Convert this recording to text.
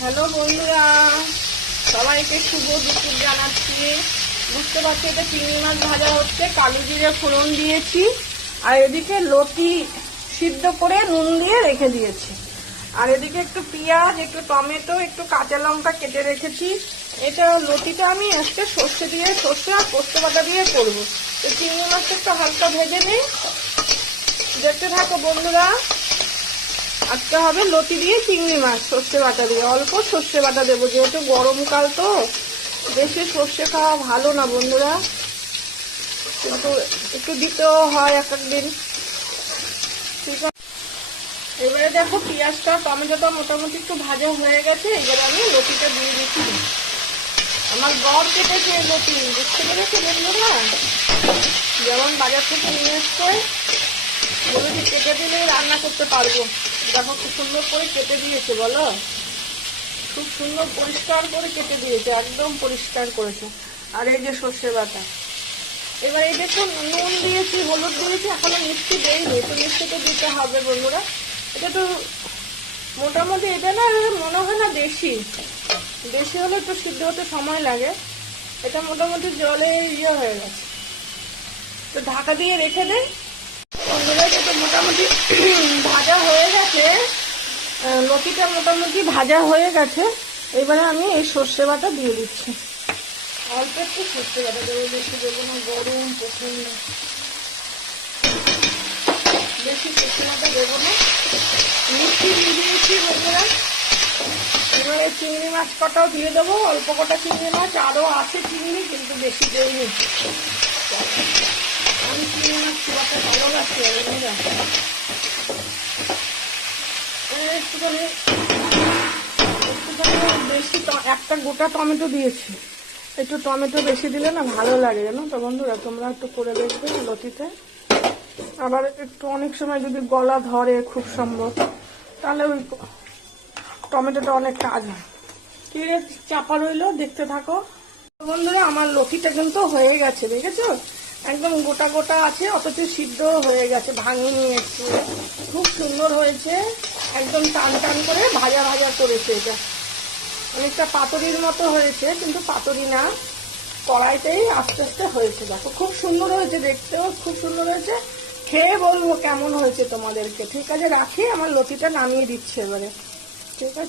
Hello বন্ধুরা, সবাইকে শুভ দুপুর জানাচ্ছি। বুঝতে পারছি এটা চিংড়ি মাছ ভাজা হচ্ছে, কালো জিরে ফোড়ন দিয়েছি, আর এদিকে লতি সিদ্ধ করে নুন দিয়ে রেখে দিয়েছি, আর এদিকে একটু পেঁয়াজ, একটু টমেটো, একটু কাঁচা লঙ্কা কেটে রেখেছি। এটা লতিটা আমি আজকে সর্ষে আর পোস্ত বাটা দিয়ে করবো। তো চিংড়ি মাছটা একটু হালকা ভেজে নিই, দেখতে থাকো বন্ধুরা। আজকে হবে লতি দিয়ে চিংড়ি মাছ সর্ষে বাটা দিয়ে, অল্প সর্ষে বাটা দেবো, যেহেতু গরমকাল তো বেশি সর্ষে খাওয়া ভালো না বন্ধুরা, কিন্তু একটু দিতেও হয় এক একদিন। ঠিক আছে, এবারে দেখো পেঁয়াজটা টমেটোটা মোটামুটি একটু ভাজা হয়ে গেছে। এবারে আমি লতিটা দিয়ে দিচ্ছি। আমার বর কেটেছে লতি, বুঝতে পেরেছে বন্ধুরা, যেমন বাজার থেকে নিয়ে এসছে বলেছি কেটে দিলে রান্না করতে পারবো। দেখো খুব সুন্দর করে কেটে দিয়েছে, বলো, খুব সুন্দর পরিষ্কার করে কেটে দিয়েছে, একদম পরিষ্কার করেছে। আর এই যে সর্ষে বাটা, এবার এই দেখুন নুন দিয়েছি, হলুদ দিয়েছি, এখনো মিষ্টি দেয়নি, তো মিষ্টি তো দিতে হবে বন্ধুরা। এটা তো মোটামুটি, এটা না মনে হয় না দেশি হলে একটু সিদ্ধ হতে সময় লাগে। এটা মোটামুটি জলে ইয়ে হয়ে গেছে, তো ঢাকা দিয়ে রেখে দেয় বন্ধুরা। এটা মোটামুটি ভাজা হয়ে গেছে, লতিটা মোটামুটি ভাজা হয়ে গেছে। এবারে আমি এই সর্ষে বাটা দিয়ে দিচ্ছি, অল্প একটু সর্ষে বাটা দেবো, বেশি দেবো না, গরম প্রচন্ড, বেশি সর্ষে বাটা দেবো না। মিষ্টি দিয়ে দিয়েছি বন্ধুরা। এবারে চিংড়ি মাছ কটাও দিয়ে দেবো, অল্প কটা চিংড়ি মাছ, আরও আছে চিংড়ি কিন্তু বেশি দেয়নি। আমি চিংড়ি মাছ খুব ভালোবাসি বন্ধুরা। একটুখানি বেশি একটা গোটা টমেটো দিয়েছি, একটু টমেটো বেশি দিলে না ভালো লাগে, জানো তো বন্ধুরা, তোমরা একটু করে দেখবে লতিতে। আবার একটু অনেক সময় যদি গলা ধরে খুব সম্ভব, তাহলে ওই টমেটোটা অনেক কাজ হয়। ঠিক আছে, চাপা রইলো, দেখতে থাকো বন্ধুরা। আমার লতিটা কিন্তু হয়ে গেছে, দেখেছো, একদম গোটা গোটা আছে, অথচ সিদ্ধ হয়ে গেছে, ভাঙিয়ে নিয়েছি, খুব সুন্দর হয়েছে, একদম টান টান করে ভাজা ভাজা করেছে। এটা অনেকটা পাতুরির মতো হয়েছে, কিন্তু পাতুরি না, কড়াইতেই আস্তে আস্তে হয়েছে। দেখো খুব সুন্দর হয়েছে, দেখতেও খুব সুন্দর হয়েছে, খেয়ে বলবো কেমন হয়েছে তোমাদেরকে। ঠিক আছে, রাখি, আমার লতিটা নামিয়ে দিচ্ছে এবারে। ঠিক আছে।